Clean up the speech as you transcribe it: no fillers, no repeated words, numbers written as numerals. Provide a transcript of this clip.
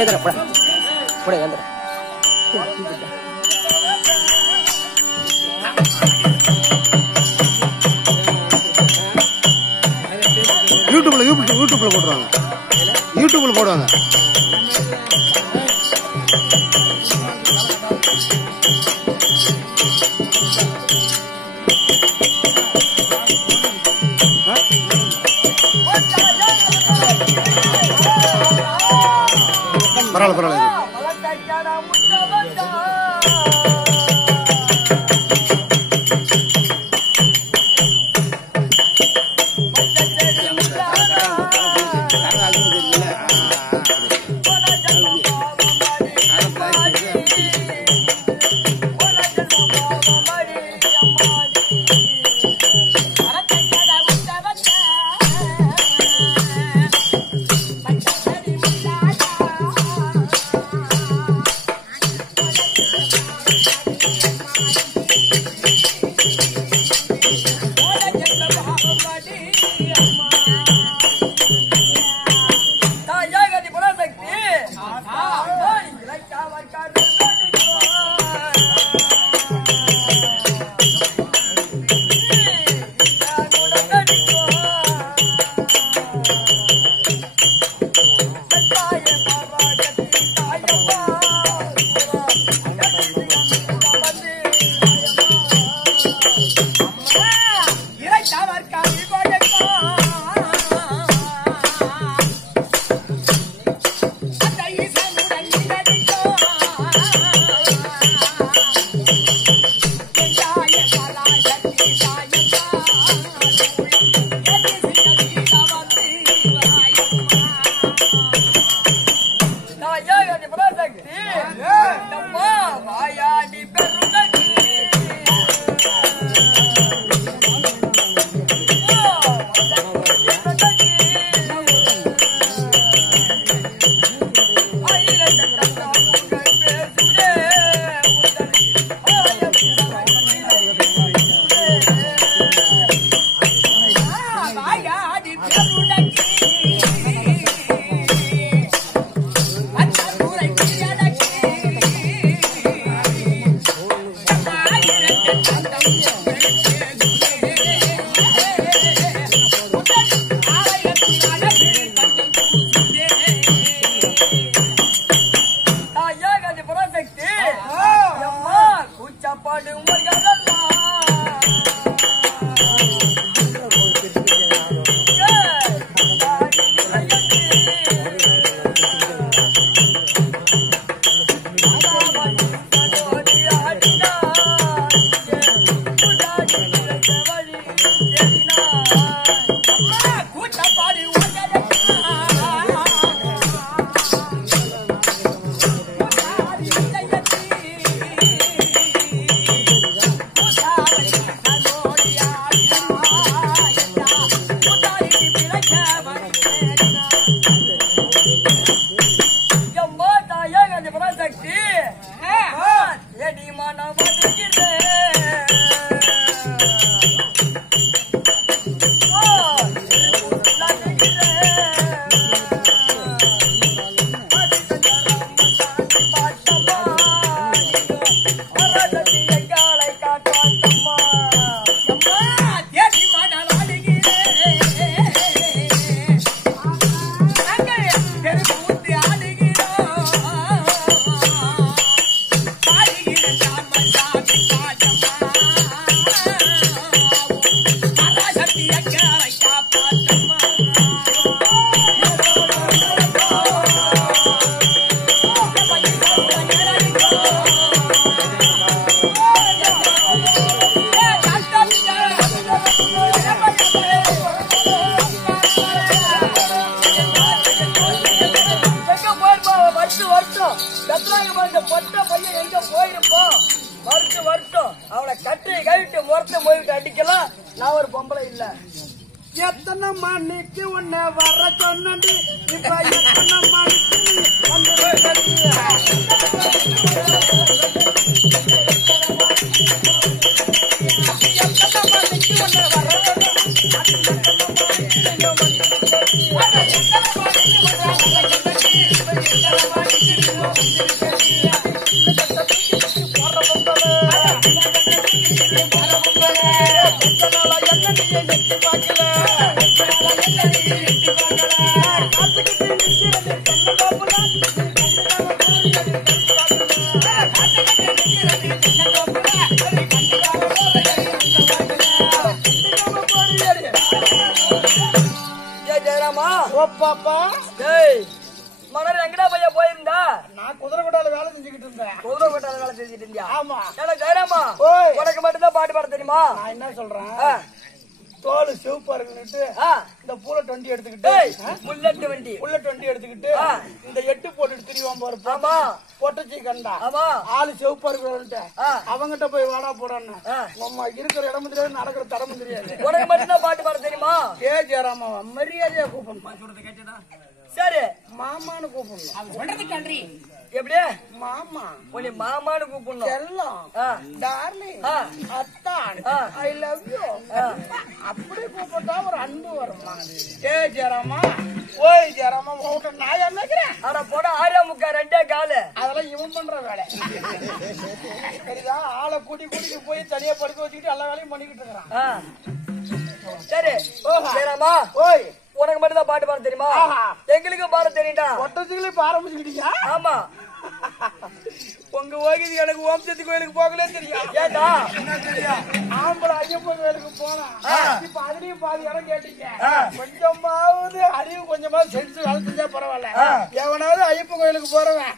ஏதர போட போட ஏதர யூடியூப்ல போடுறாங்க. யூடியூப்ல போடுவாங்க. பரவாயில்ல எத்தனை மணிக்கு உன்னை வர சொன்னி இப்ப எத்தனை மணிக்கு வந்து மலர் எங்கடா பையா போயிருந்தா? நான் குதிரை கொட்டால வேலை செஞ்சுக்கிட்டு இருந்தேன். குதிரை கொட்டால வேலை செஞ்சுட்டு இருந்தியா? ஆமா. ஜெயராமா உனக்கு மட்டும்தான் பாட்டு பாட தெரியுமா? நான் என்ன சொல்றேன், தோல் சிவப்பா இருக்குன்னுட்டு இந்த பூல 20 எடுத்துக்கிட்டு புல்லட் வண்டி எடுத்துக்கிட்டு இந்த 8 போட்டுட்டு திரிவான் பாரு. ஆமா. பொட்டச்சி கண்டா ஆமா. ஆளு சிவப்பா இருக்கிறவன்ட்ட அவங்கிட்ட போய் வாடா போடான்னு நம்ம இருக்கிற இடமும் தெரியாது, நடக்கிற தடமும் தெரியாது. உனக்கு மட்டும்தான் பாட்டு பாட தெரியுமா? ஜெயராமா மரியாதையா கூப்பிடணும். சரி மாமான்னு கூப்பிடணும். எப்படியே மாமா உன்னை மாமான்னு கூப்பிடணும். செல்லம், டார்லிங், அத்தான், ஐ லவ் யூ அப்படி கூப்பிட்டா ஒரு அன்பு வருமா? ஜெயராமா ஓய் ஜெயராமா உங்கள்கிட்ட நான் என்னக்கிறேன். ஆனா போட 6:45 2 காலு அதெல்லாம் இவன் பண்ற வேலை. சரிதா, ஆளை கூட்டிட்டு போய் தனியா படுக்க வச்சுக்கிட்டு எல்லா வேலையும் பண்ணிக்கிட்டு இருக்கிறான். சரி ஜெயராமா ஓய் உனக்கு மட்டும் தான் பாட்டு பாட தெரியுமா? எங்களுக்கும் பாட தெரியும்டா. ஒட்டத்துக்குள்ளே இப்ப ஆரம்பிச்சுக்கிட்டீங்க. ஆமா. உங்க ஓகே எனக்கு ஓம்சத்தி கோயிலுக்கு போகலே தெரியும். ஏண்டா ஆம்பளை ஐயப்பன் கோயிலுக்கு போனா இப்ப அதுலயும் பாதி இடம் கேட்டீங்க. கொஞ்சமாவது அறிவு கொஞ்சமாவது செஞ்சு வளர்த்துட்டா பரவாயில்ல. எவனாவது ஐயப்பன் கோயிலுக்கு போறவன்